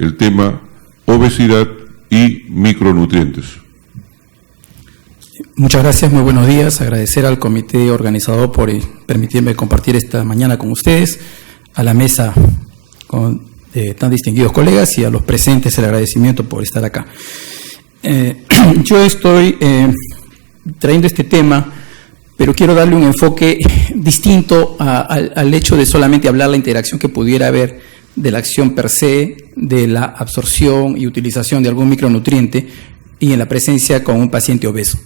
el tema obesidad y micronutrientes. Muchas gracias, muy buenos días. Agradecer al comité organizador por permitirme compartir esta mañana con ustedes, a la mesa con tan distinguidos colegas y a los presentes el agradecimiento por estar acá. Yo estoy trayendo este tema, pero quiero darle un enfoque distinto al hecho de solamente hablar la interacción que pudiera haber de la acción per se, de la absorción y utilización de algún micronutriente y en la presencia con un paciente obeso.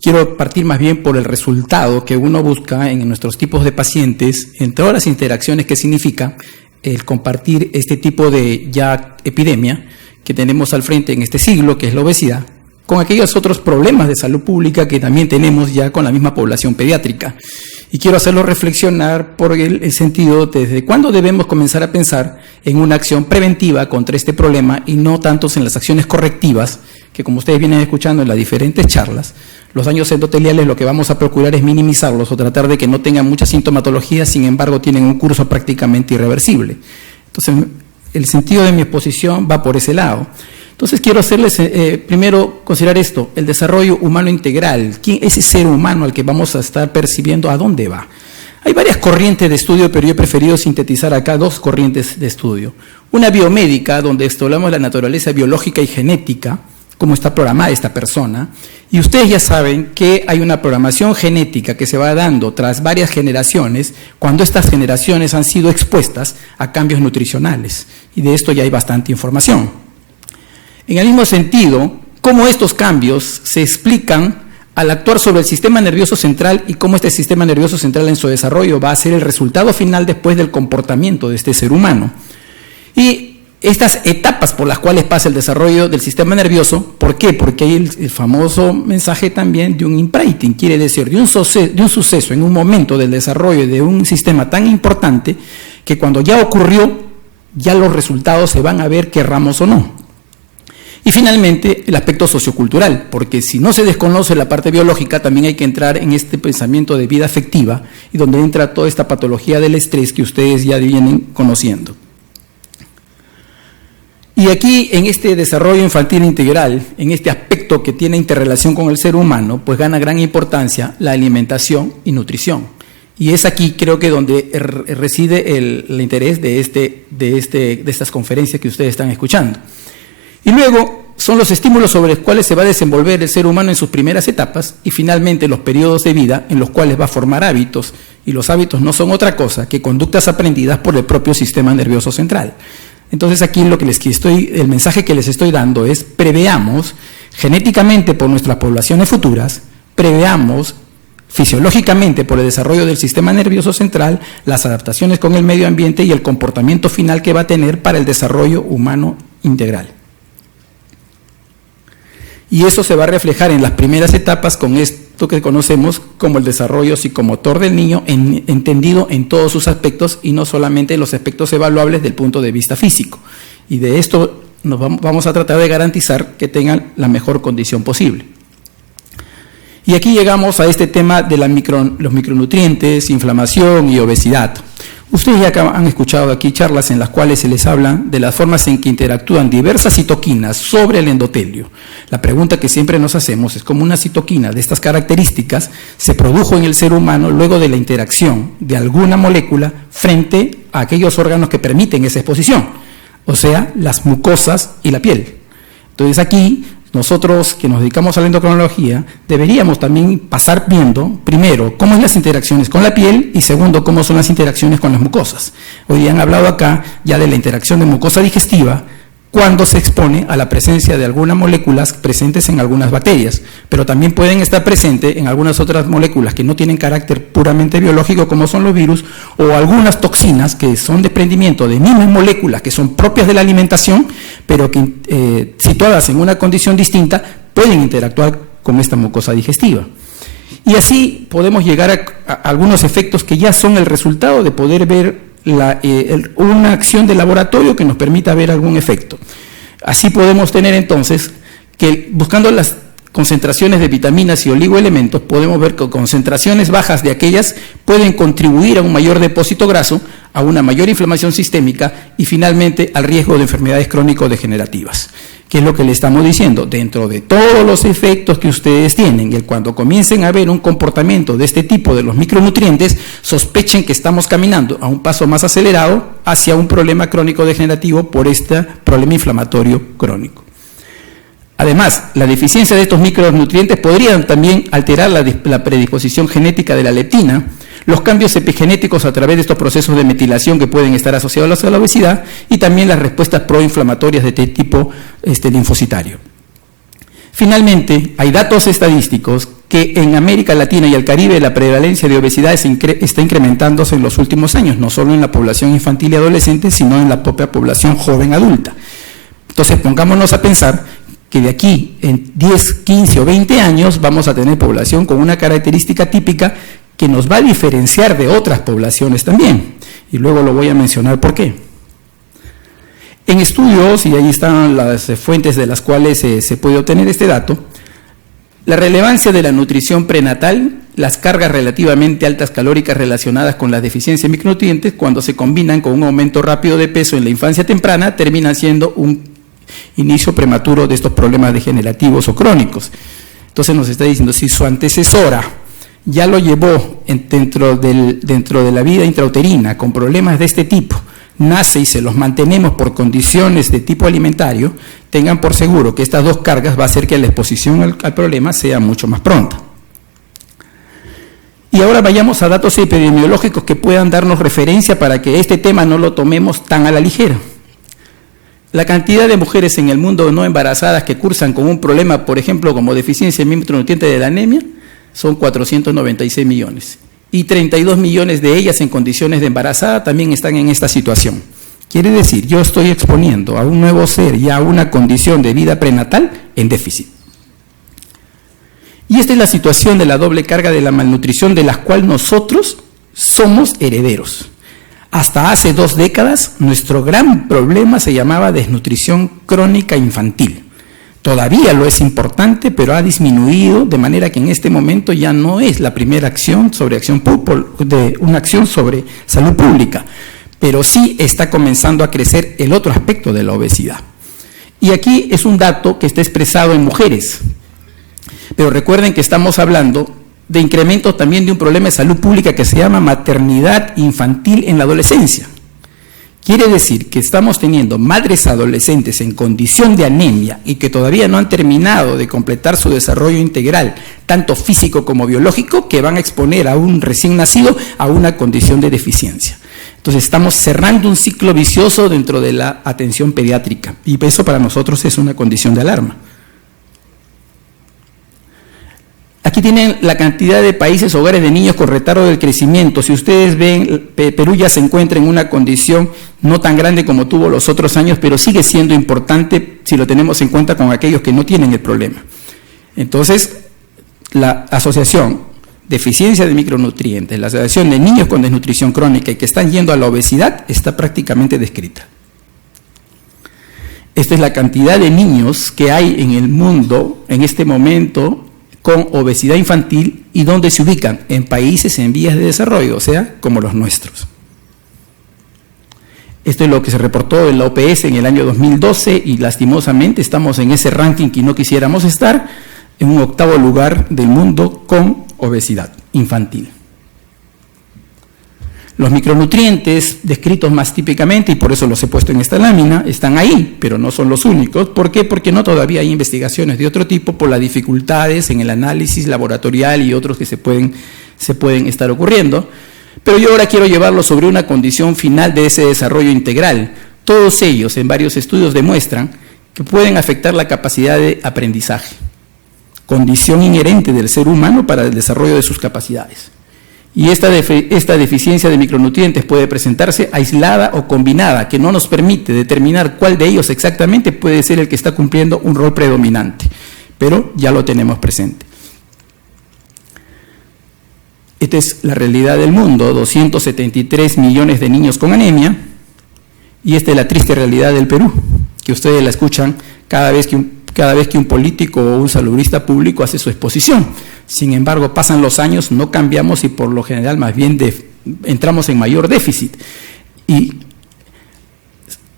Quiero partir más bien por el resultado que uno busca en nuestros tipos de pacientes, en todas las interacciones que significa el compartir este tipo de ya epidemia que tenemos al frente en este siglo, que es la obesidad, con aquellos otros problemas de salud pública que también tenemos ya con la misma población pediátrica. Y quiero hacerlo reflexionar por el sentido desde cuándo debemos comenzar a pensar en una acción preventiva contra este problema y no tantos en las acciones correctivas, que como ustedes vienen escuchando en las diferentes charlas, los daños endoteliales lo que vamos a procurar es minimizarlos o tratar de que no tengan mucha sintomatología, sin embargo tienen un curso prácticamente irreversible. Entonces, el sentido de mi exposición va por ese lado. Entonces quiero hacerles primero considerar esto, el desarrollo humano integral. ¿Quién es ese ser humano al que vamos a estar percibiendo? ¿A dónde va? Hay varias corrientes de estudio, pero yo he preferido sintetizar acá dos corrientes de estudio. Una biomédica, donde exploramos la naturaleza biológica y genética, cómo está programada esta persona, y ustedes ya saben que hay una programación genética que se va dando tras varias generaciones, cuando estas generaciones han sido expuestas a cambios nutricionales, y de esto ya hay bastante información. En el mismo sentido, cómo estos cambios se explican al actuar sobre el sistema nervioso central y cómo este sistema nervioso central en su desarrollo va a ser el resultado final después del comportamiento de este ser humano. Y estas etapas por las cuales pasa el desarrollo del sistema nervioso, ¿por qué? Porque hay el famoso mensaje también de un imprinting, quiere decir de un suceso en un momento del desarrollo de un sistema tan importante que cuando ya ocurrió, ya los resultados se van a ver querramos o no. Y finalmente, el aspecto sociocultural, porque si no se desconoce la parte biológica, también hay que entrar en este pensamiento de vida afectiva y donde entra toda esta patología del estrés que ustedes ya vienen conociendo. Y aquí, en este desarrollo infantil integral, en este aspecto que tiene interrelación con el ser humano, pues gana gran importancia la alimentación y nutrición. Y es aquí, creo que, donde reside el interés de estas conferencias que ustedes están escuchando. Y luego son los estímulos sobre los cuales se va a desenvolver el ser humano en sus primeras etapas y finalmente los periodos de vida en los cuales va a formar hábitos, y los hábitos no son otra cosa que conductas aprendidas por el propio sistema nervioso central. Entonces aquí el mensaje que les estoy dando es: preveamos genéticamente por nuestras poblaciones futuras, preveamos fisiológicamente por el desarrollo del sistema nervioso central, las adaptaciones con el medio ambiente y el comportamiento final que va a tener para el desarrollo humano integral. Y eso se va a reflejar en las primeras etapas con esto que conocemos como el desarrollo psicomotor del niño, entendido en todos sus aspectos y no solamente en los aspectos evaluables del punto de vista físico. Y de esto vamos a tratar de garantizar que tengan la mejor condición posible. Y aquí llegamos a este tema de los micronutrientes, inflamación y obesidad. Ustedes ya han escuchado aquí charlas en las cuales se les habla de las formas en que interactúan diversas citoquinas sobre el endotelio. La pregunta que siempre nos hacemos es cómo una citoquina de estas características se produjo en el ser humano luego de la interacción de alguna molécula frente a aquellos órganos que permiten esa exposición, o sea, las mucosas y la piel. Entonces aquí, nosotros que nos dedicamos a la endocrinología deberíamos también pasar viendo, primero, cómo son las interacciones con la piel y segundo, cómo son las interacciones con las mucosas. Hoy día han hablado acá ya de la interacción de mucosa digestiva cuando se expone a la presencia de algunas moléculas presentes en algunas bacterias, pero también pueden estar presentes en algunas otras moléculas que no tienen carácter puramente biológico, como son los virus, o algunas toxinas que son desprendimiento de mismas moléculas que son propias de la alimentación, pero que situadas en una condición distinta pueden interactuar con esta mucosa digestiva. Y así podemos llegar a algunos efectos que ya son el resultado de poder ver una acción de laboratorio que nos permita ver algún efecto. Así podemos tener entonces que, buscando las concentraciones de vitaminas y oligoelementos, podemos ver que concentraciones bajas de aquellas pueden contribuir a un mayor depósito graso, a una mayor inflamación sistémica y finalmente al riesgo de enfermedades crónico-degenerativas. ¿Qué es lo que le estamos diciendo? Dentro de todos los efectos que ustedes tienen, y cuando comiencen a ver un comportamiento de este tipo de los micronutrientes, sospechen que estamos caminando a un paso más acelerado hacia un problema crónico-degenerativo por este problema inflamatorio crónico. Además, la deficiencia de estos micronutrientes podrían también alterar la predisposición genética de la leptina, los cambios epigenéticos a través de estos procesos de metilación que pueden estar asociados a la obesidad y también las respuestas proinflamatorias de tipo linfocitario. Finalmente, hay datos estadísticos que en América Latina y el Caribe la prevalencia de obesidad está incrementándose en los últimos años, no solo en la población infantil y adolescente, sino en la propia población joven adulta. Entonces, pongámonos a pensar que de aquí en 10, 15 o 20 años vamos a tener población con una característica típica que nos va a diferenciar de otras poblaciones también. Y luego lo voy a mencionar por qué. En estudios, y ahí están las fuentes de las cuales se puede obtener este dato, la relevancia de la nutrición prenatal, las cargas relativamente altas calóricas relacionadas con la deficiencia de micronutrientes, cuando se combinan con un aumento rápido de peso en la infancia temprana, terminan siendo un inicio prematuro de estos problemas degenerativos o crónicos. Entonces nos está diciendo, si su antecesora ya lo llevó dentro de la vida intrauterina con problemas de este tipo, nace y se los mantenemos por condiciones de tipo alimentario, tengan por seguro que estas dos cargas va a hacer que la exposición al problema sea mucho más pronta. Y ahora vayamos a datos epidemiológicos que puedan darnos referencia para que este tema no lo tomemos tan a la ligera. La cantidad de mujeres en el mundo no embarazadas que cursan con un problema, por ejemplo, como deficiencia de micronutrientes de la anemia, son 496 millones. Y 32 millones de ellas en condiciones de embarazada también están en esta situación. Quiere decir, yo estoy exponiendo a un nuevo ser y a una condición de vida prenatal en déficit. Y esta es la situación de la doble carga de la malnutrición de la cual nosotros somos herederos. Hasta hace 2 décadas, nuestro gran problema se llamaba desnutrición crónica infantil. Todavía lo es importante, pero ha disminuido, de manera que en este momento ya no es la primera acción sobre una acción sobre salud pública, pero sí está comenzando a crecer el otro aspecto de la obesidad. Y aquí es un dato que está expresado en mujeres, pero recuerden que estamos hablando de incremento también de un problema de salud pública que se llama maternidad infantil en la adolescencia. Quiere decir que estamos teniendo madres adolescentes en condición de anemia y que todavía no han terminado de completar su desarrollo integral, tanto físico como biológico, que van a exponer a un recién nacido a una condición de deficiencia. Entonces estamos cerrando un ciclo vicioso dentro de la atención pediátrica y eso para nosotros es una condición de alarma. Aquí tienen la cantidad de países hogares de niños con retardo del crecimiento. Si ustedes ven, Perú ya se encuentra en una condición no tan grande como tuvo los otros años, pero sigue siendo importante si lo tenemos en cuenta con aquellos que no tienen el problema. Entonces, la asociación deficiencia de micronutrientes, la asociación de niños con desnutrición crónica y que están yendo a la obesidad está prácticamente descrita. Esta es la cantidad de niños que hay en el mundo en este momento con obesidad infantil y donde se ubican en países en vías de desarrollo, o sea, como los nuestros. Esto es lo que se reportó en la OPS en el año 2012 y lastimosamente estamos en ese ranking que no quisiéramos estar, en un 8º lugar del mundo con obesidad infantil. Los micronutrientes descritos más típicamente, y por eso los he puesto en esta lámina, están ahí, pero no son los únicos. ¿Por qué? Porque no todavía hay investigaciones de otro tipo por las dificultades en el análisis laboratorial y otros que se pueden estar ocurriendo. Pero yo ahora quiero llevarlo sobre una condición final de ese desarrollo integral. Todos ellos, en varios estudios, demuestran que pueden afectar la capacidad de aprendizaje, condición inherente del ser humano para el desarrollo de sus capacidades. Y esta deficiencia de micronutrientes puede presentarse aislada o combinada, que no nos permite determinar cuál de ellos exactamente puede ser el que está cumpliendo un rol predominante, pero ya lo tenemos presente. Esta es la realidad del mundo, 273 millones de niños con anemia, y esta es la triste realidad del Perú, que ustedes la escuchan cada vez que cada vez que un político o un salubrista público hace su exposición. Sin embargo, pasan los años, no cambiamos y por lo general más bien entramos en mayor déficit. Y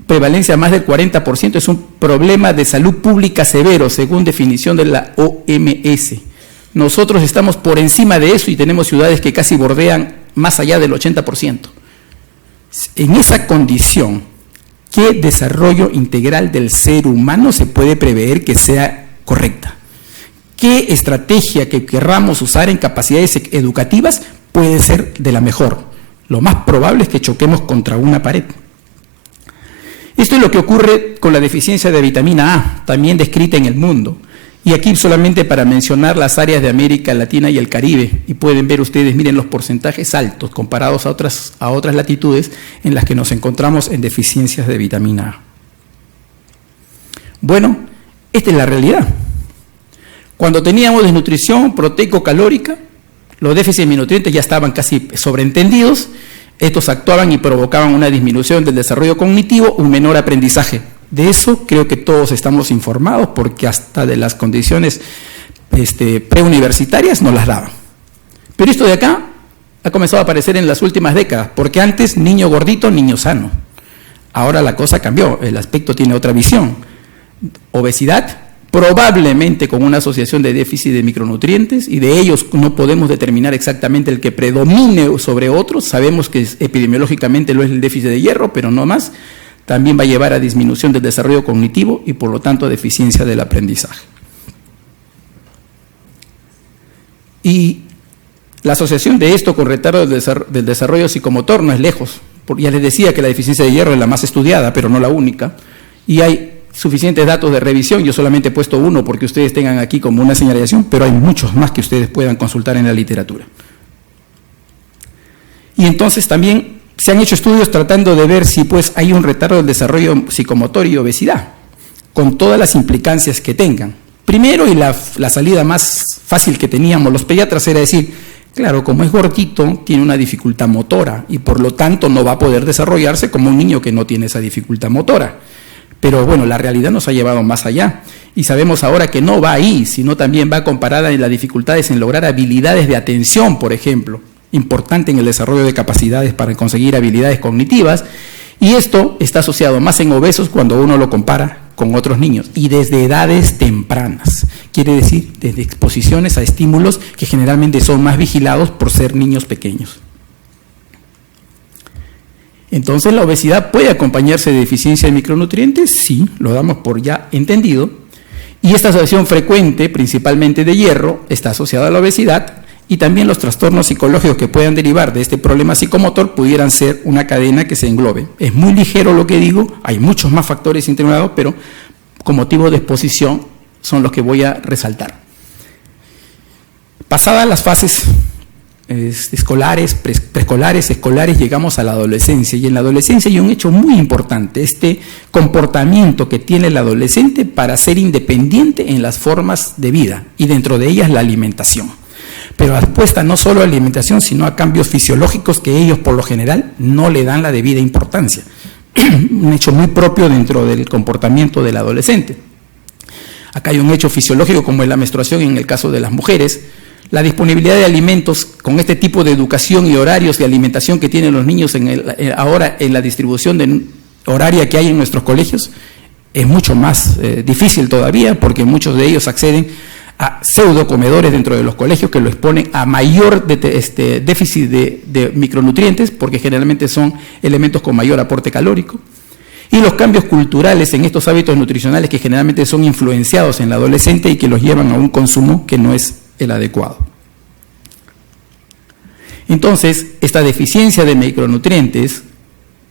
prevalencia más del 40% es un problema de salud pública severo, según definición de la OMS. Nosotros estamos por encima de eso y tenemos ciudades que casi bordean más allá del 80%. En esa condición, ¿qué desarrollo integral del ser humano se puede prever que sea correcta? ¿Qué estrategia que querramos usar en capacidades educativas puede ser de la mejor? Lo más probable es que choquemos contra una pared. Esto es lo que ocurre con la deficiencia de vitamina A, también descrita en el mundo. Y aquí solamente para mencionar las áreas de América Latina y el Caribe, y pueden ver ustedes, miren los porcentajes altos comparados a otras latitudes en las que nos encontramos en deficiencias de vitamina A. Bueno, esta es la realidad. Cuando teníamos desnutrición proteico-calórica, los déficits de nutrientes ya estaban casi sobreentendidos, estos actuaban y provocaban una disminución del desarrollo cognitivo, un menor aprendizaje. De eso creo que todos estamos informados porque hasta de las condiciones preuniversitarias nos las daban. Pero esto de acá ha comenzado a aparecer en las últimas décadas, porque antes niño gordito, niño sano. Ahora la cosa cambió, el aspecto tiene otra visión. Obesidad, probablemente con una asociación de déficit de micronutrientes, y de ellos no podemos determinar exactamente el que predomine sobre otros. Sabemos que epidemiológicamente lo es el déficit de hierro, pero no más. También va a llevar a disminución del desarrollo cognitivo y por lo tanto deficiencia del aprendizaje. Y la asociación de esto con retardo del desarrollo psicomotor no es lejos. Ya les decía que la deficiencia de hierro es la más estudiada, pero no la única. Y hay suficientes datos de revisión, yo solamente he puesto uno porque ustedes tengan aquí como una señalización, pero hay muchos más que ustedes puedan consultar en la literatura. Y entonces también se han hecho estudios tratando de ver si pues hay un retardo del desarrollo psicomotor y obesidad, con todas las implicancias que tengan. Primero, y la salida más fácil que teníamos los pediatras era decir, claro, como es gordito, tiene una dificultad motora y por lo tanto no va a poder desarrollarse como un niño que no tiene esa dificultad motora. Pero bueno, la realidad nos ha llevado más allá y sabemos ahora que no va ahí, sino también va comparada en las dificultades en lograr habilidades de atención, por ejemplo, importante en el desarrollo de capacidades para conseguir habilidades cognitivas, y esto está asociado más en obesos cuando uno lo compara con otros niños y desde edades tempranas, quiere decir desde exposiciones a estímulos que generalmente son más vigilados por ser niños pequeños. Entonces, ¿la obesidad puede acompañarse de deficiencia de micronutrientes? Sí, lo damos por ya entendido. Y esta asociación frecuente, principalmente de hierro, está asociada a la obesidad y también los trastornos psicológicos que puedan derivar de este problema psicomotor pudieran ser una cadena que se englobe. Es muy ligero lo que digo, hay muchos más factores integrados, pero con motivo de exposición son los que voy a resaltar. Pasadas las fases escolares, preescolares, escolares, llegamos a la adolescencia, y en la adolescencia hay un hecho muy importante, este comportamiento que tiene el adolescente para ser independiente en las formas de vida, y dentro de ellas la alimentación, pero apuesta no solo a la alimentación, sino a cambios fisiológicos que ellos por lo general no le dan la debida importancia, un hecho muy propio dentro del comportamiento del adolescente. Acá hay un hecho fisiológico como es la menstruación en el caso de las mujeres. La disponibilidad de alimentos con este tipo de educación y horarios de alimentación que tienen los niños ahora en la distribución horaria que hay en nuestros colegios es mucho más difícil todavía, porque muchos de ellos acceden a pseudo comedores dentro de los colegios que lo exponen a mayor déficit de micronutrientes, porque generalmente son elementos con mayor aporte calórico. Y los cambios culturales en estos hábitos nutricionales que generalmente son influenciados en el adolescente y que los llevan a un consumo que no es el adecuado. Entonces, esta deficiencia de micronutrientes,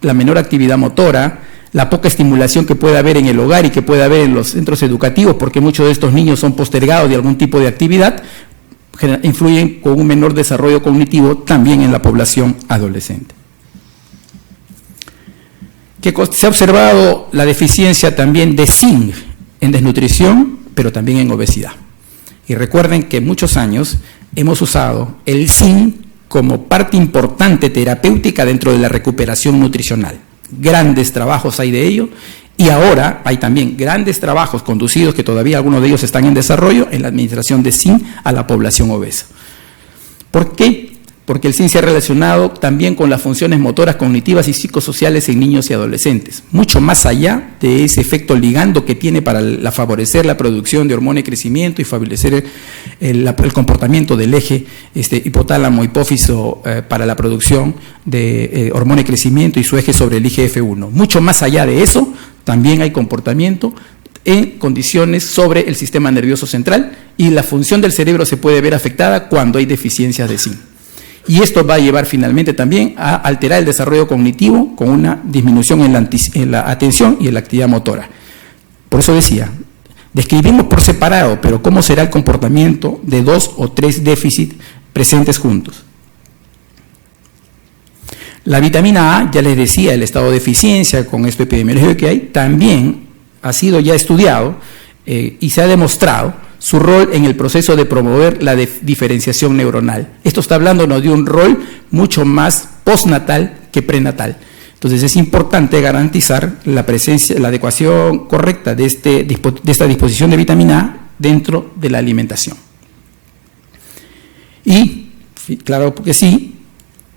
la menor actividad motora, la poca estimulación que puede haber en el hogar y que puede haber en los centros educativos, porque muchos de estos niños son postergados de algún tipo de actividad, influyen con un menor desarrollo cognitivo también en la población adolescente. Se ha observado la deficiencia también de zinc en desnutrición, pero también en obesidad. Y recuerden que muchos años hemos usado el zinc como parte importante terapéutica dentro de la recuperación nutricional. Grandes trabajos hay de ello Y ahora hay también grandes trabajos conducidos, que todavía algunos de ellos están en desarrollo, en la administración de zinc a la población obesa. ¿Por qué? Porque el zinc se ha relacionado también con las funciones motoras, cognitivas y psicosociales en niños y adolescentes, mucho más allá de ese efecto ligando que tiene para favorecer la producción de hormona de crecimiento y favorecer el comportamiento del eje hipotálamo-hipófiso para la producción de hormona de crecimiento y su eje sobre el IGF-1. Mucho más allá de eso, también hay comportamiento en condiciones sobre el sistema nervioso central, y la función del cerebro se puede ver afectada cuando hay deficiencias de zinc. Y esto va a llevar finalmente también a alterar el desarrollo cognitivo con una disminución en la atención y en la actividad motora. Por eso decía, describimos por separado, pero ¿cómo será el comportamiento de 2 o 3 déficits presentes juntos? La vitamina A, ya les decía, el estado de deficiencia con esto epidemiológico que hay, también ha sido ya estudiado y se ha demostrado su rol en el proceso de promover la diferenciación neuronal. Esto está hablándonos de un rol mucho más postnatal que prenatal. Entonces es importante garantizar la presencia, la adecuación correcta de esta disposición de vitamina A dentro de la alimentación. Y, claro que sí,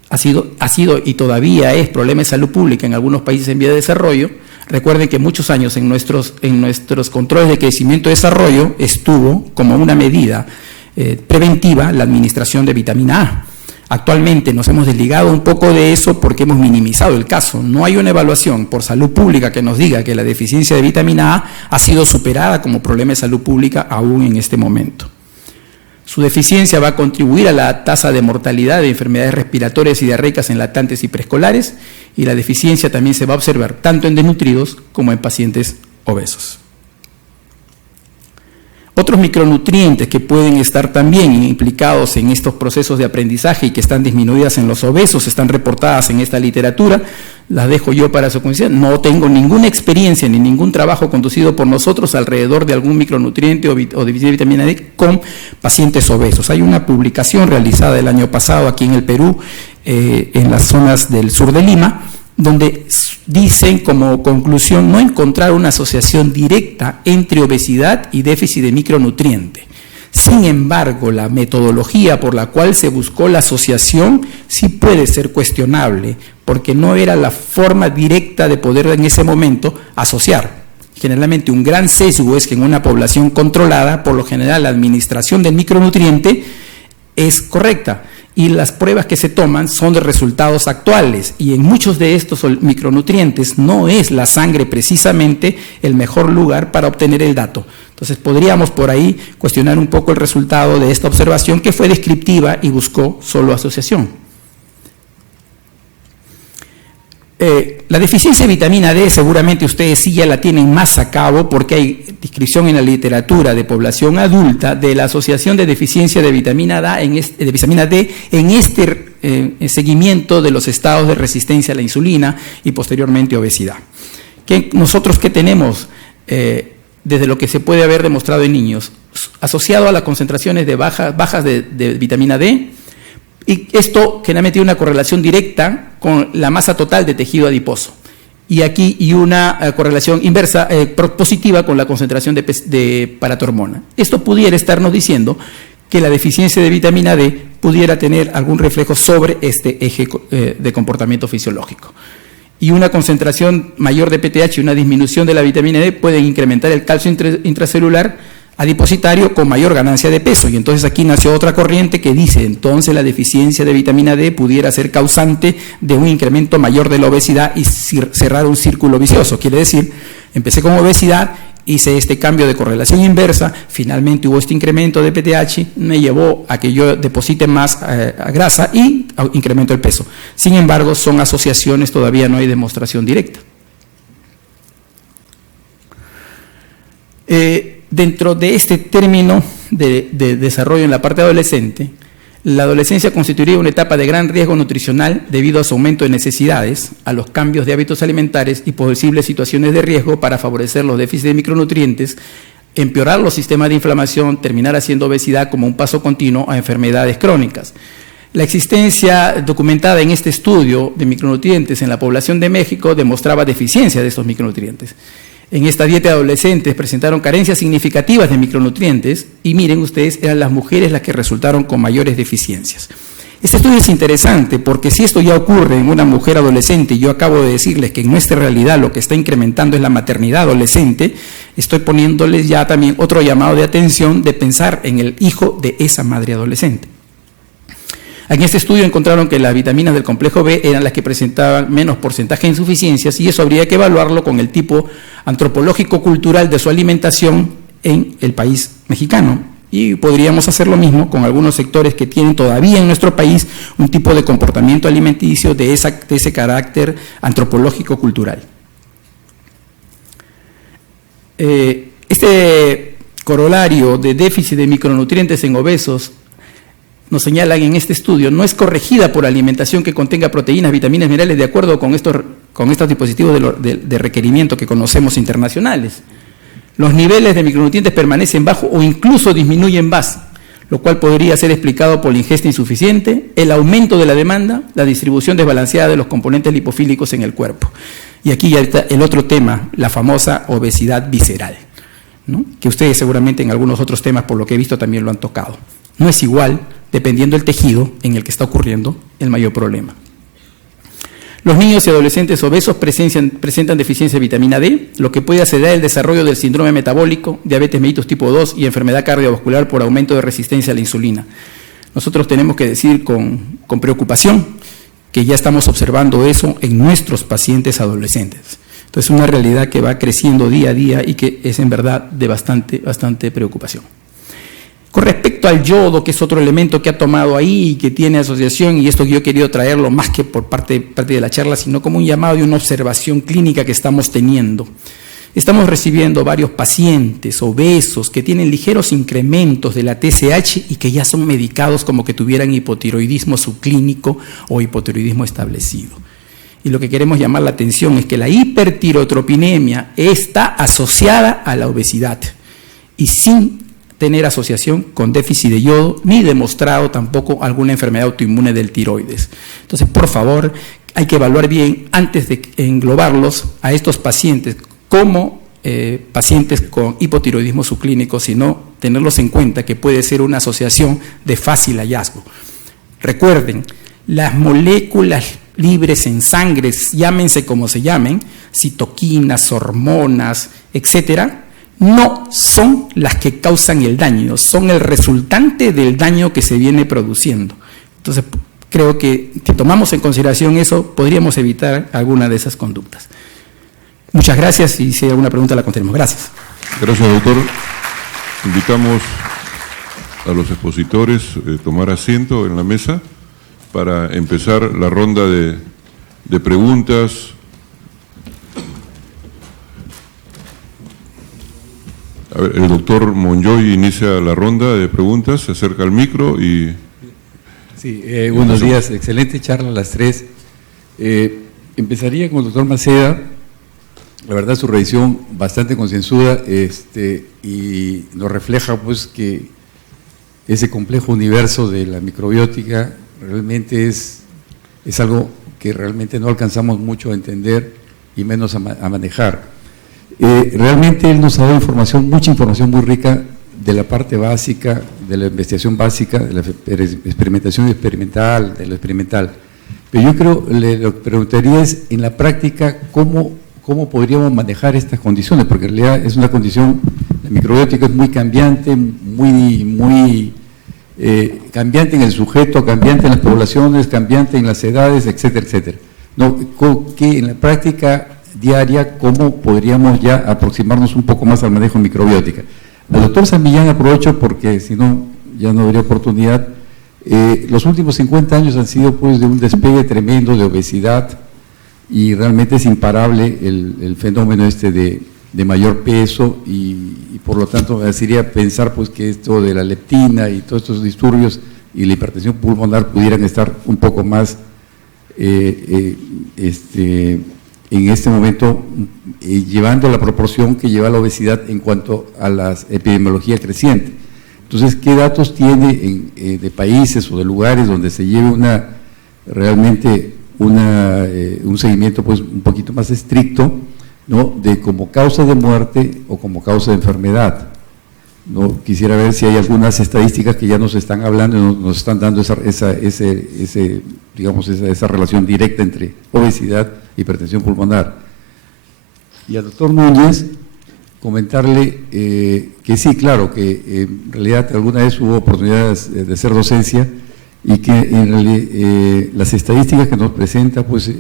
ha sido y todavía es problema de salud pública en algunos países en vía de desarrollo. Recuerden que muchos años en nuestros controles de crecimiento y desarrollo estuvo como una medida preventiva la administración de vitamina A. Actualmente nos hemos desligado un poco de eso porque hemos minimizado el caso. No hay una evaluación por salud pública que nos diga que la deficiencia de vitamina A ha sido superada como problema de salud pública aún en este momento. Su deficiencia va a contribuir a la tasa de mortalidad de enfermedades respiratorias y diarreicas en lactantes y preescolares, y la deficiencia también se va a observar tanto en desnutridos como en pacientes obesos. Otros micronutrientes que pueden estar también implicados en estos procesos de aprendizaje y que están disminuidas en los obesos, están reportadas en esta literatura, las dejo yo para su consideración. No tengo ninguna experiencia ni ningún trabajo conducido por nosotros alrededor de algún micronutriente o deficiencia de vitamina D con pacientes obesos. Hay una publicación realizada el año pasado aquí en el Perú, en las zonas del sur de Lima, donde dicen como conclusión no encontrar una asociación directa entre obesidad y déficit de micronutriente. Sin embargo, la metodología por la cual se buscó la asociación sí puede ser cuestionable, porque no era la forma directa de poder en ese momento asociar. Generalmente un gran sesgo es que en una población controlada, por lo general la administración del micronutriente es correcta, y las pruebas que se toman son de resultados actuales, y en muchos de estos micronutrientes no es la sangre precisamente el mejor lugar para obtener el dato. Entonces podríamos por ahí cuestionar un poco el resultado de esta observación, que fue descriptiva y buscó solo asociación. La deficiencia de vitamina D seguramente ustedes sí ya la tienen más a cabo, porque hay descripción en la literatura de población adulta de la asociación de deficiencia de vitamina D en este seguimiento de los estados de resistencia a la insulina y posteriormente obesidad. ¿Nosotros qué tenemos desde lo que se puede haber demostrado en niños? Asociado a las concentraciones de bajas de vitamina D, y esto generalmente tiene una correlación directa con la masa total de tejido adiposo. Y una correlación inversa, positiva, con la concentración de paratormona. Esto pudiera estarnos diciendo que la deficiencia de vitamina D pudiera tener algún reflejo sobre este eje de comportamiento fisiológico. Y una concentración mayor de PTH y una disminución de la vitamina D pueden incrementar el calcio intracelular adipositario con mayor ganancia de peso. Y entonces aquí nació otra corriente que dice, entonces la deficiencia de vitamina D pudiera ser causante de un incremento mayor de la obesidad y cerrar un círculo vicioso. Quiere decir, empecé con obesidad, hice este cambio de correlación inversa, finalmente hubo este incremento de PTH, me llevó a que yo deposite más grasa y incremento el peso. Sin embargo, son asociaciones, todavía no hay demostración directa. Dentro de este término de desarrollo en la parte adolescente, la adolescencia constituiría una etapa de gran riesgo nutricional debido a su aumento de necesidades, a los cambios de hábitos alimentarios y posibles situaciones de riesgo para favorecer los déficits de micronutrientes, empeorar los sistemas de inflamación, terminar haciendo obesidad como un paso continuo a enfermedades crónicas. La existencia documentada en este estudio de micronutrientes en la población de México demostraba deficiencia de estos micronutrientes. En esta dieta de adolescentes presentaron carencias significativas de micronutrientes y miren ustedes, eran las mujeres las que resultaron con mayores deficiencias. Este estudio es interesante porque si esto ya ocurre en una mujer adolescente y yo acabo de decirles que en nuestra realidad lo que está incrementando es la maternidad adolescente, estoy poniéndoles ya también otro llamado de atención de pensar en el hijo de esa madre adolescente. En este estudio encontraron que las vitaminas del complejo B eran las que presentaban menos porcentaje de insuficiencias y eso habría que evaluarlo con el tipo antropológico-cultural de su alimentación en el país mexicano. Y podríamos hacer lo mismo con algunos sectores que tienen todavía en nuestro país un tipo de comportamiento alimenticio de ese carácter antropológico-cultural. Este corolario de déficit de micronutrientes en obesos nos señalan en este estudio, no es corregida por alimentación que contenga proteínas, vitaminas, minerales, de acuerdo con estos dispositivos de requerimiento que conocemos internacionales. Los niveles de micronutrientes permanecen bajos o incluso disminuyen más, lo cual podría ser explicado por la ingesta insuficiente, el aumento de la demanda, la distribución desbalanceada de los componentes lipofílicos en el cuerpo. Y aquí ya está el otro tema, la famosa obesidad visceral, ¿no? Que ustedes seguramente en algunos otros temas, por lo que he visto, también lo han tocado. No es igual, dependiendo del tejido en el que está ocurriendo el mayor problema. Los niños y adolescentes obesos presentan deficiencia de vitamina D, lo que puede acelerar el desarrollo del síndrome metabólico, diabetes mellitus tipo 2 y enfermedad cardiovascular por aumento de resistencia a la insulina. Nosotros tenemos que decir con preocupación que ya estamos observando eso en nuestros pacientes adolescentes. Entonces, es una realidad que va creciendo día a día y que es en verdad de bastante preocupación. Con respecto al yodo, que es otro elemento que ha tomado ahí y que tiene asociación, y esto yo he querido traerlo más que por parte de la charla, sino como un llamado y una observación clínica que estamos teniendo. Estamos recibiendo varios pacientes obesos que tienen ligeros incrementos de la TSH y que ya son medicados como que tuvieran hipotiroidismo subclínico o hipotiroidismo establecido. Y lo que queremos llamar la atención es que la hipertirotropinemia está asociada a la obesidad y sin tener asociación con déficit de yodo, ni demostrado tampoco alguna enfermedad autoinmune del tiroides. Entonces, por favor, hay que evaluar bien antes de englobarlos a estos pacientes como pacientes con hipotiroidismo subclínico, sino tenerlos en cuenta que puede ser una asociación de fácil hallazgo. Recuerden, las moléculas libres en sangre, llámense como se llamen, citoquinas, hormonas, etcétera, no son las que causan el daño, son el resultante del daño que se viene produciendo. Entonces, creo que si tomamos en consideración eso, podríamos evitar alguna de esas conductas. Muchas gracias y si hay alguna pregunta la contestaremos. Gracias. Gracias, doctor. Invitamos a los expositores a tomar asiento en la mesa para empezar la ronda de preguntas. A ver, el doctor Monjoy inicia la ronda de preguntas, se acerca al micro y... Sí, buenos días, excelente charla a las tres. Empezaría con el doctor Maceda, la verdad su revisión bastante concienzuda y nos refleja pues que ese complejo universo de la microbiótica realmente es algo que realmente no alcanzamos mucho a entender y menos a manejar. Realmente él nos ha dado mucha información muy rica de la parte básica, de la investigación básica, de la experimentación experimental, de lo experimental. Pero yo creo, lo que preguntaría es, en la práctica, ¿cómo podríamos manejar estas condiciones? Porque en realidad es una condición, la microbiótica es muy cambiante, muy cambiante en el sujeto, cambiante en las poblaciones, cambiante en las edades, etcétera, etcétera. No, que en la práctica diaria, ¿cómo podríamos ya aproximarnos un poco más al manejo de microbiótica? Al doctor San Millán aprovecho porque si no, ya no habría oportunidad. Los últimos 50 años han sido pues de un despegue tremendo de obesidad y realmente es imparable el fenómeno de mayor peso y por lo tanto me sería pensar pues que esto de la leptina y todos estos disturbios y la hipertensión pulmonar pudieran estar un poco más en este momento llevando la proporción que lleva la obesidad en cuanto a la epidemiología creciente. Entonces, ¿qué datos tiene de países o de lugares donde se lleve realmente un seguimiento pues un poquito más estricto, ¿no?, de como causa de muerte o como causa de enfermedad? No, quisiera ver si hay algunas estadísticas que ya nos están hablando, nos están dando esa relación directa entre obesidad y hipertensión pulmonar. Y al doctor Núñez, comentarle que sí, claro, que en realidad alguna vez hubo oportunidades de hacer docencia y que en realidad, las estadísticas que nos presenta pues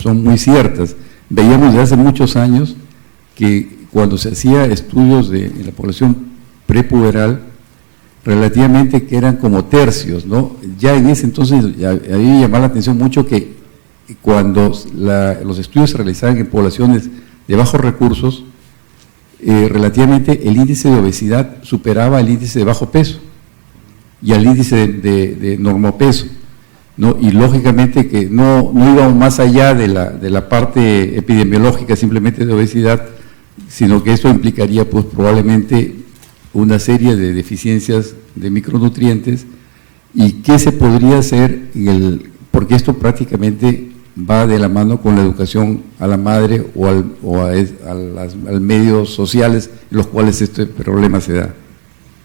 son muy ciertas. Veíamos desde hace muchos años que cuando se hacía estudios en la población prepuberal, relativamente que eran como tercios, ¿no? Ya en ese entonces, a mí me llamaba la atención mucho que cuando los estudios se realizaban en poblaciones de bajos recursos, relativamente el índice de obesidad superaba el índice de bajo peso y al índice de normopeso, ¿no? Y lógicamente que no íbamos más allá de la parte epidemiológica simplemente de obesidad, sino que esto implicaría pues probablemente una serie de deficiencias de micronutrientes. ¿Y qué se podría hacer? Porque esto prácticamente va de la mano con la educación a la madre o al medios sociales en los cuales este problema se da.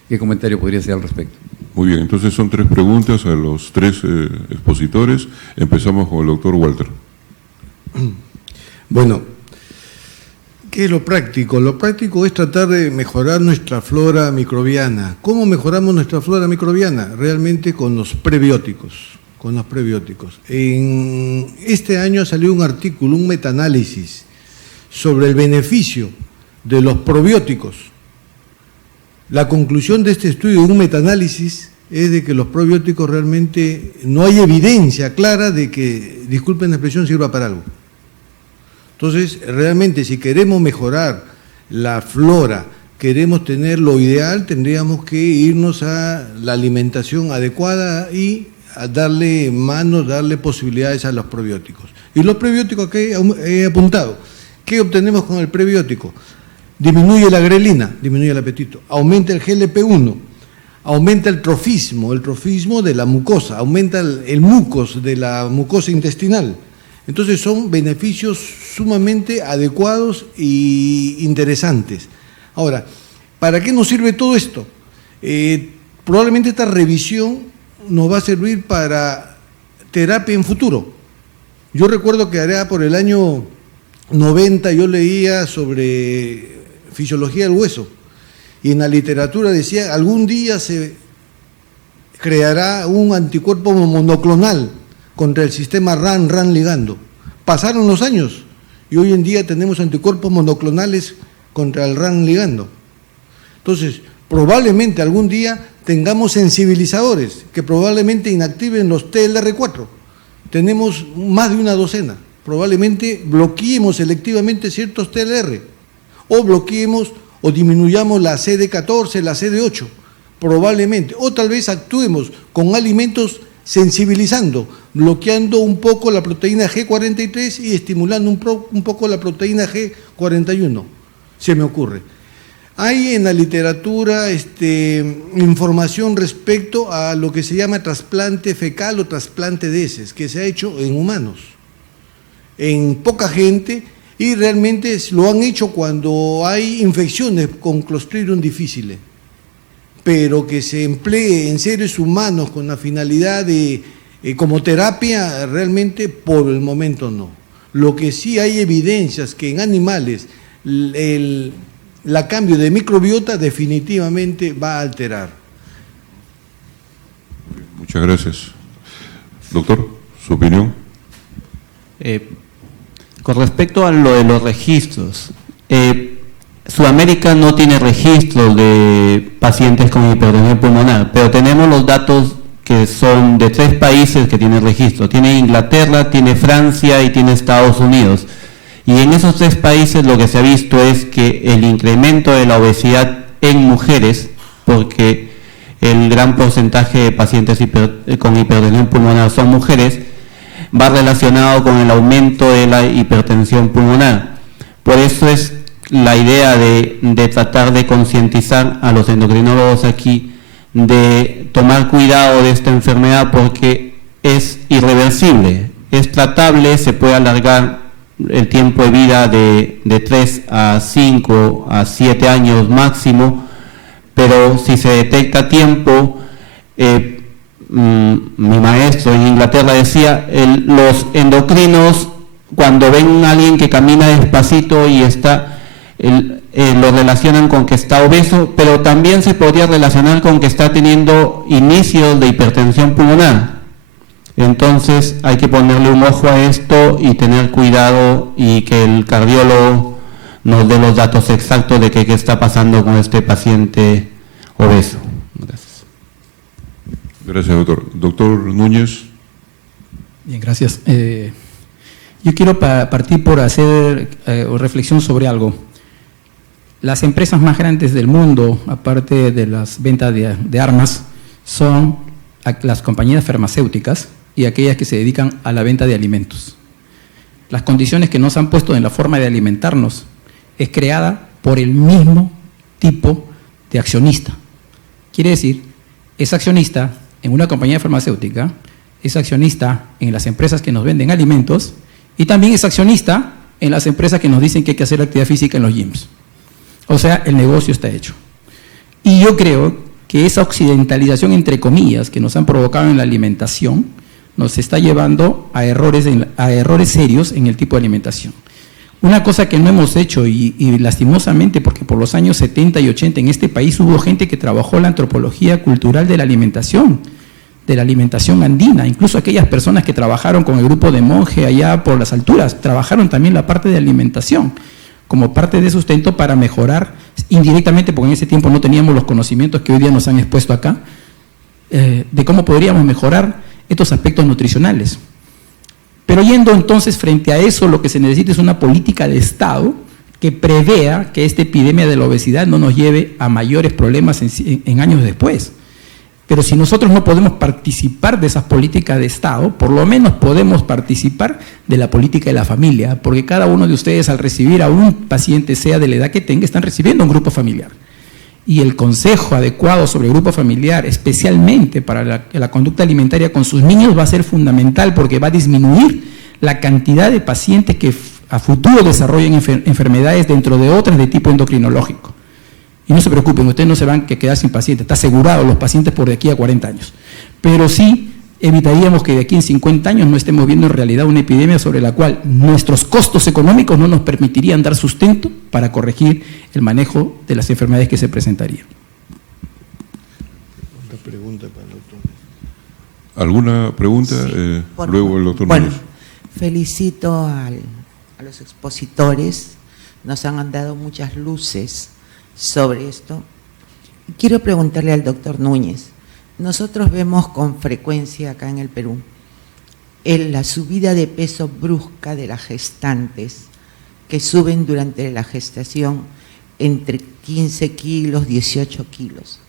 ¿Qué comentario podría hacer al respecto? Muy bien, entonces son 3 preguntas a los 3 expositores. Empezamos con el doctor Walter. Bueno, ¿qué es lo práctico? Lo práctico es tratar de mejorar nuestra flora microbiana. ¿Cómo mejoramos nuestra flora microbiana? Realmente con los prebióticos. En este año salió un artículo, un metaanálisis sobre el beneficio de los probióticos. La conclusión de este estudio, de un metaanálisis, es de que los probióticos realmente no hay evidencia clara de que, disculpen la expresión, sirva para algo. Entonces, realmente, si queremos mejorar la flora, queremos tener lo ideal, tendríamos que irnos a la alimentación adecuada y a darle posibilidades a los probióticos. Y los probióticos que he apuntado, ¿qué obtenemos con el prebiótico? Disminuye la grelina, disminuye el apetito, aumenta el GLP-1, aumenta el trofismo de la mucosa, aumenta el mucos de la mucosa intestinal. Entonces son beneficios sumamente adecuados e interesantes. Ahora, ¿para qué nos sirve todo esto? Probablemente esta revisión nos va a servir para terapia en futuro. Yo recuerdo que allá por el año 90 yo leía sobre fisiología del hueso y en la literatura decía algún día se creará un anticuerpo monoclonal contra el sistema RAN ligando. Pasaron los años y hoy en día tenemos anticuerpos monoclonales contra el RAN ligando. Entonces, probablemente algún día tengamos sensibilizadores que probablemente inactiven los TLR4. Tenemos más de una docena. Probablemente bloqueemos selectivamente ciertos TLR o bloqueemos o disminuyamos la CD14, la CD8, probablemente. O tal vez actuemos con alimentos sensibilizando, bloqueando un poco la proteína G43 y estimulando un poco la proteína G41, se me ocurre. Hay en la literatura información respecto a lo que se llama trasplante fecal o trasplante de heces, que se ha hecho en humanos, en poca gente, y realmente lo han hecho cuando hay infecciones con Clostridium difficile, pero que se emplee en seres humanos con la finalidad de como terapia, realmente por el momento no. Lo que sí hay evidencias que en animales la cambio de microbiota definitivamente va a alterar. Muchas gracias. Doctor, ¿su opinión? Con respecto a lo de los registros, Sudamérica no tiene registros de pacientes con hipertensión pulmonar, pero tenemos los datos que son de 3 países que tienen registro. Tiene Inglaterra, tiene Francia y tiene Estados Unidos. Y en esos 3 países lo que se ha visto es que el incremento de la obesidad en mujeres, porque el gran porcentaje de pacientes con hipertensión pulmonar son mujeres, va relacionado con el aumento de la hipertensión pulmonar. Por eso es la idea de tratar de concientizar a los endocrinólogos aquí de tomar cuidado de esta enfermedad porque es irreversible, es tratable, se puede alargar el tiempo de vida de 3 a 5 a 7 años máximo, pero si se detecta a tiempo, mi maestro en Inglaterra decía, los endocrinos cuando ven a alguien que camina despacito y está, lo relacionan con que está obeso, pero también se podría relacionar con que está teniendo inicios de hipertensión pulmonar. Entonces hay que ponerle un ojo a esto y tener cuidado y que el cardiólogo nos dé los datos exactos de qué está pasando con este paciente obeso. Gracias. Gracias, doctor. Doctor Núñez. Bien, gracias. Yo quiero partir por hacer reflexión sobre algo. Las empresas más grandes del mundo, aparte de las ventas de armas, son las compañías farmacéuticas y aquellas que se dedican a la venta de alimentos. Las condiciones que nos han puesto en la forma de alimentarnos es creada por el mismo tipo de accionista. Quiere decir, es accionista en una compañía farmacéutica, es accionista en las empresas que nos venden alimentos y también es accionista en las empresas que nos dicen que hay que hacer actividad física en los gyms. O sea, el negocio está hecho. Y yo creo que esa occidentalización, entre comillas, que nos han provocado en la alimentación, nos está llevando a errores serios en el tipo de alimentación. Una cosa que no hemos hecho, y lastimosamente, porque por los años 70 y 80 en este país hubo gente que trabajó la antropología cultural de la alimentación andina, incluso aquellas personas que trabajaron con el grupo de monje allá por las alturas, trabajaron también la parte de alimentación, como parte de sustento para mejorar indirectamente, porque en ese tiempo no teníamos los conocimientos que hoy día nos han expuesto acá, de cómo podríamos mejorar estos aspectos nutricionales. Pero yendo entonces frente a eso, lo que se necesita es una política de Estado que prevea que esta epidemia de la obesidad no nos lleve a mayores problemas en años después. Pero si nosotros no podemos participar de esas políticas de Estado, por lo menos podemos participar de la política de la familia, porque cada uno de ustedes al recibir a un paciente, sea de la edad que tenga, están recibiendo un grupo familiar. Y el consejo adecuado sobre el grupo familiar, especialmente para la conducta alimentaria con sus niños, va a ser fundamental porque va a disminuir la cantidad de pacientes que a futuro desarrollen enfermedades dentro de otras de tipo endocrinológico. Y no se preocupen, ustedes no se van a quedar sin pacientes, está asegurado los pacientes por de aquí a 40 años. Pero sí evitaríamos que de aquí en 50 años no estemos viendo en realidad una epidemia sobre la cual nuestros costos económicos no nos permitirían dar sustento para corregir el manejo de las enfermedades que se presentarían. Otra pregunta para el doctor. ¿Alguna pregunta? Sí, Luego el doctor Bueno, Núñez. felicito a los expositores, nos han dado muchas luces sobre esto. Quiero preguntarle al doctor Núñez, nosotros vemos con frecuencia acá en el Perú la subida de peso brusca de las gestantes que suben durante la gestación entre 15 kilos, 18 kilos.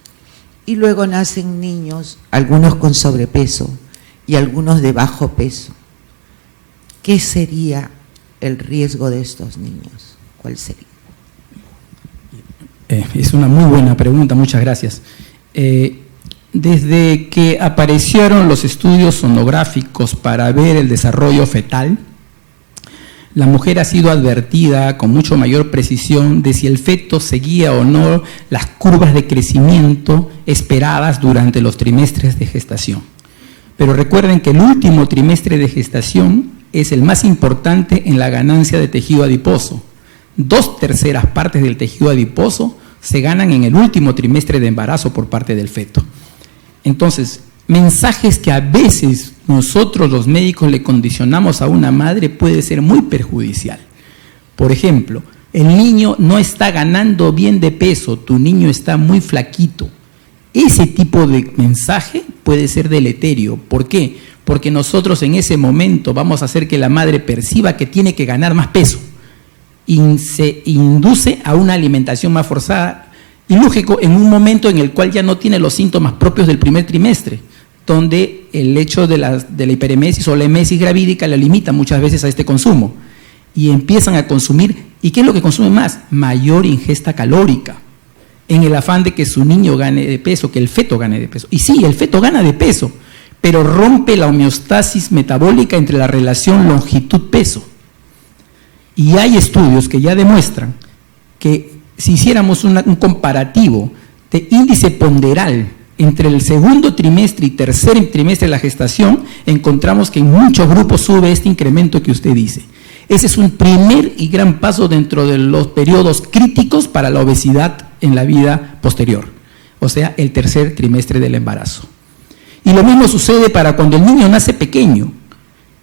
Y luego nacen niños, algunos con sobrepeso y algunos de bajo peso. ¿Qué sería el riesgo de estos niños? ¿Cuál sería? Es una muy buena pregunta, muchas gracias. Desde que aparecieron los estudios sonográficos para ver el desarrollo fetal, la mujer ha sido advertida con mucho mayor precisión de si el feto seguía o no las curvas de crecimiento esperadas durante los trimestres de gestación. Pero recuerden que el último trimestre de gestación es el más importante en la ganancia de tejido adiposo. 2/3 partes del tejido adiposo se ganan en el último trimestre de embarazo por parte del feto. Entonces, mensajes que a veces nosotros los médicos le condicionamos a una madre puede ser muy perjudicial. Por ejemplo, el niño no está ganando bien de peso, tu niño está muy flaquito. Ese tipo de mensaje puede ser deleterio. ¿Por qué? Porque nosotros en ese momento vamos a hacer que la madre perciba que tiene que ganar más peso. Y se induce a una alimentación más forzada y lógico en un momento en el cual ya no tiene los síntomas propios del primer trimestre, donde el hecho de la hiperemesis o la emesis gravídica la limita muchas veces a este consumo y empiezan a consumir. ¿Y qué es lo que consumen más? Mayor ingesta calórica. en el afán de que su niño gane de peso, que el feto gane de peso. Y sí, el feto gana de peso, pero rompe la homeostasis metabólica entre la relación longitud-peso. Y hay estudios que ya demuestran que si hiciéramos un comparativo de índice ponderal entre el segundo trimestre y tercer trimestre de la gestación, encontramos que en muchos grupos sube este incremento que usted dice. Ese es un primer y gran paso dentro de los periodos críticos para la obesidad en la vida posterior, o sea, el tercer trimestre del embarazo. Y lo mismo sucede para cuando el niño nace pequeño.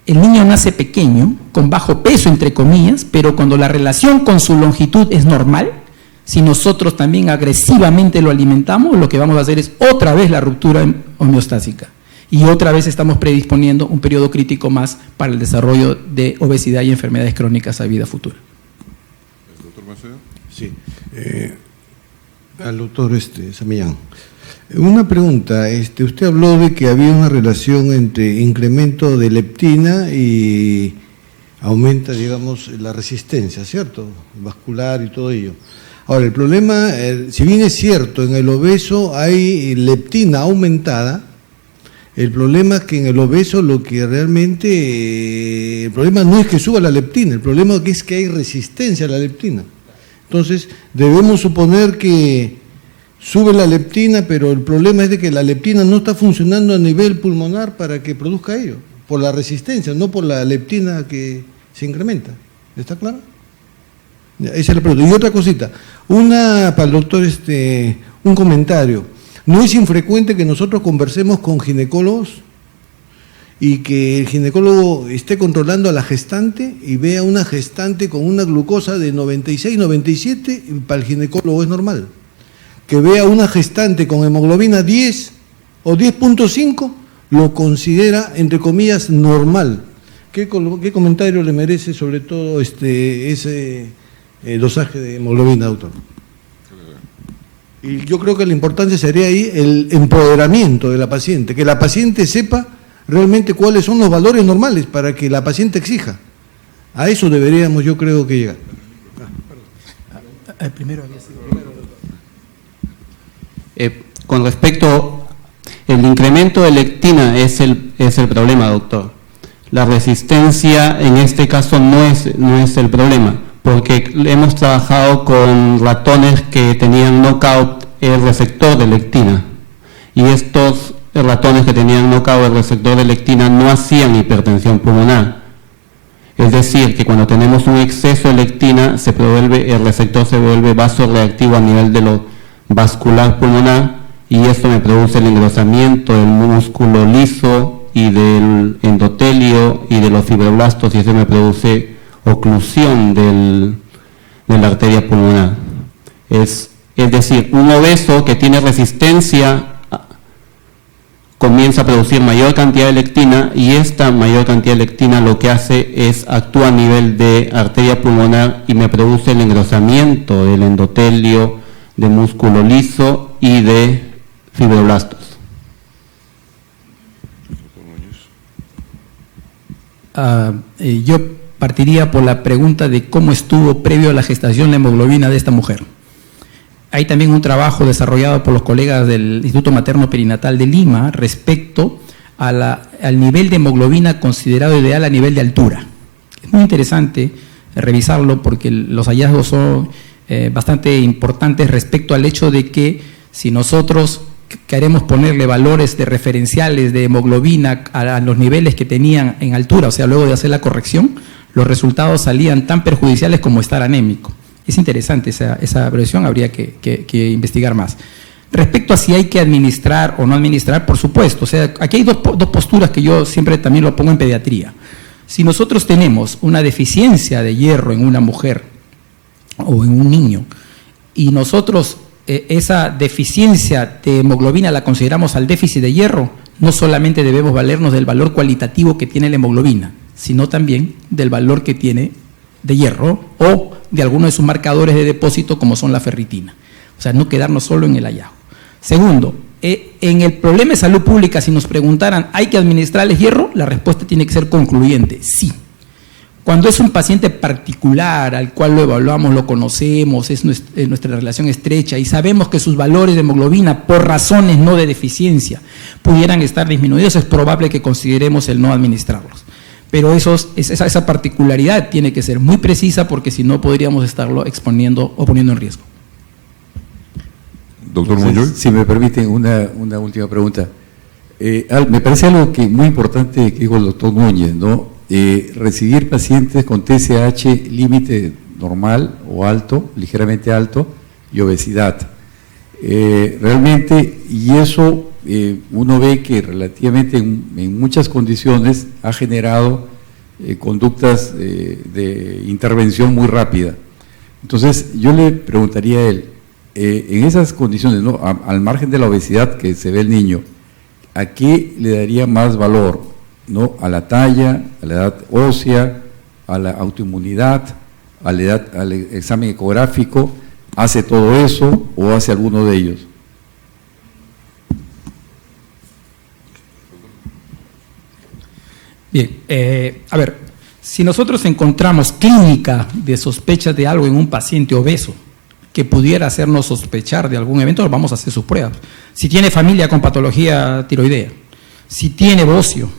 El niño nace pequeño, con bajo peso, entre comillas, pero cuando la relación con su longitud es normal, si nosotros también agresivamente lo alimentamos, lo que vamos a hacer es otra vez la ruptura homeostásica. Y otra vez estamos predisponiendo un periodo crítico más para el desarrollo de obesidad y enfermedades crónicas a vida futura. ¿El doctor Macedo? Sí. Al doctor Samillán. Una pregunta. Usted habló de que había una relación entre incremento de leptina y aumenta, digamos, la resistencia, ¿cierto? Vascular y todo ello. Ahora, el problema, si bien es cierto, en el obeso hay leptina aumentada, el problema es que en el obeso lo que realmente, el problema no es que suba la leptina, el problema es que hay resistencia a la leptina. Entonces, debemos suponer que sube la leptina, pero el problema es de que la leptina no está funcionando a nivel pulmonar para que produzca ello, por la resistencia, no por la leptina que se incrementa. ¿Está claro? Esa es la pregunta. Y otra cosita, para el doctor, un comentario. No es infrecuente que nosotros conversemos con ginecólogos y que el ginecólogo esté controlando a la gestante y vea una gestante con una glucosa de 96, 97, y para el ginecólogo es normal. Que vea una gestante con hemoglobina 10 o 10.5, lo considera, entre comillas, normal. ¿Qué comentario le merece sobre todo ese dosaje de hemoglobina, doctor? Y yo creo que la importancia sería ahí el empoderamiento de la paciente, que la paciente sepa realmente cuáles son los valores normales para que la paciente exija. A eso deberíamos, yo creo, que llegar. Primero había sido... Con respecto, el incremento de lectina es el problema, doctor. La resistencia en este caso no es el problema, porque hemos trabajado con ratones que tenían knockout el receptor de lectina, y estos ratones que tenían knockout el receptor de lectina no hacían hipertensión pulmonar. Es decir, que cuando tenemos un exceso de lectina, el receptor se vuelve vasoreactivo a nivel de lo vascular pulmonar, y esto me produce el engrosamiento del músculo liso y del endotelio y de los fibroblastos, y eso me produce oclusión de la arteria pulmonar. Es decir, un obeso que tiene resistencia comienza a producir mayor cantidad de lectina, y esta mayor cantidad de lectina lo que hace es actúa a nivel de arteria pulmonar y me produce el engrosamiento del endotelio, de músculo liso y de fibroblastos. Yo partiría por la pregunta de cómo estuvo previo a la gestación la hemoglobina de esta mujer. Hay también un trabajo desarrollado por los colegas del Instituto Materno Perinatal de Lima respecto al nivel de hemoglobina considerado ideal a nivel de altura. Es muy interesante revisarlo porque los hallazgos son bastante importantes respecto al hecho de que si nosotros queremos ponerle valores de referenciales de hemoglobina a los niveles que tenían en altura, o sea, luego de hacer la corrección, los resultados salían tan perjudiciales como estar anémico. Es interesante esa versión, habría que investigar más. Respecto a si hay que administrar o no administrar, por supuesto, o sea, aquí hay dos posturas que yo siempre también lo pongo en pediatría. Si nosotros tenemos una deficiencia de hierro en una mujer o en un niño, y nosotros esa deficiencia de hemoglobina la consideramos al déficit de hierro, no solamente debemos valernos del valor cualitativo que tiene la hemoglobina, sino también del valor que tiene de hierro o de algunos de sus marcadores de depósito como son la ferritina. O sea, no quedarnos solo en el hallazgo. Segundo, en el problema de salud pública, si nos preguntaran, ¿hay que administrarles hierro? La respuesta tiene que ser concluyente, sí. Cuando es un paciente particular al cual lo evaluamos, lo conocemos, es nuestra relación estrecha y sabemos que sus valores de hemoglobina, por razones no de deficiencia, pudieran estar disminuidos, es probable que consideremos el no administrarlos. Pero esa particularidad tiene que ser muy precisa porque si no podríamos estarlo exponiendo o poniendo en riesgo. Doctor Entonces, Monjoy. si me permiten una última pregunta. Me parece algo muy importante que dijo el doctor Núñez, ¿no? Recibir pacientes con TSH límite normal o alto, ligeramente alto, y obesidad. Realmente, y eso uno ve que relativamente en muchas condiciones ha generado conductas de intervención muy rápida. Entonces, yo le preguntaría a él, en esas condiciones, ¿no? Al margen de la obesidad que se ve el niño, ¿a qué le daría más valor? ¿No? ¿A la talla, a la edad ósea, a la autoinmunidad, al examen ecográfico? ¿Hace todo eso o hace alguno de ellos? Bien, a ver, si nosotros encontramos clínica de sospecha de algo en un paciente obeso que pudiera hacernos sospechar de algún evento, vamos a hacer sus pruebas. Si tiene familia con patología tiroidea, si tiene bocio,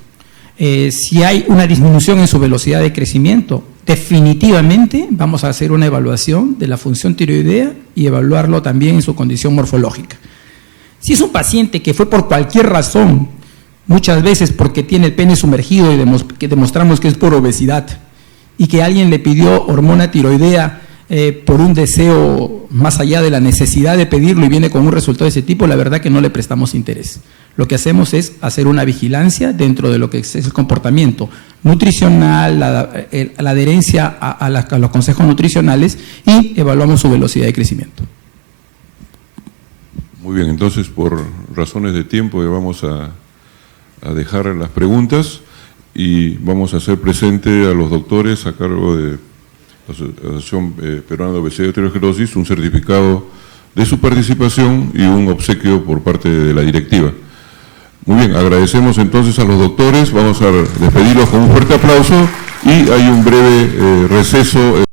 si hay una disminución en su velocidad de crecimiento, definitivamente vamos a hacer una evaluación de la función tiroidea y evaluarlo también en su condición morfológica. Si es un paciente que fue por cualquier razón, muchas veces porque tiene el pene sumergido y que demostramos que es por obesidad y que alguien le pidió hormona tiroidea por un deseo más allá de la necesidad de pedirlo y viene con un resultado de ese tipo, la verdad que no le prestamos interés. Lo que hacemos es hacer una vigilancia dentro de lo que es el comportamiento nutricional, la adherencia a los consejos nutricionales y evaluamos su velocidad de crecimiento. Muy bien, entonces por razones de tiempo vamos a dejar las preguntas y vamos a hacer presente a los doctores a cargo de la Asociación Peruana de Obesidad y Osteoartrosis un certificado de su participación y un obsequio por parte de la directiva. Muy bien, agradecemos entonces a los doctores, vamos a despedirlos con un fuerte aplauso y hay un breve receso.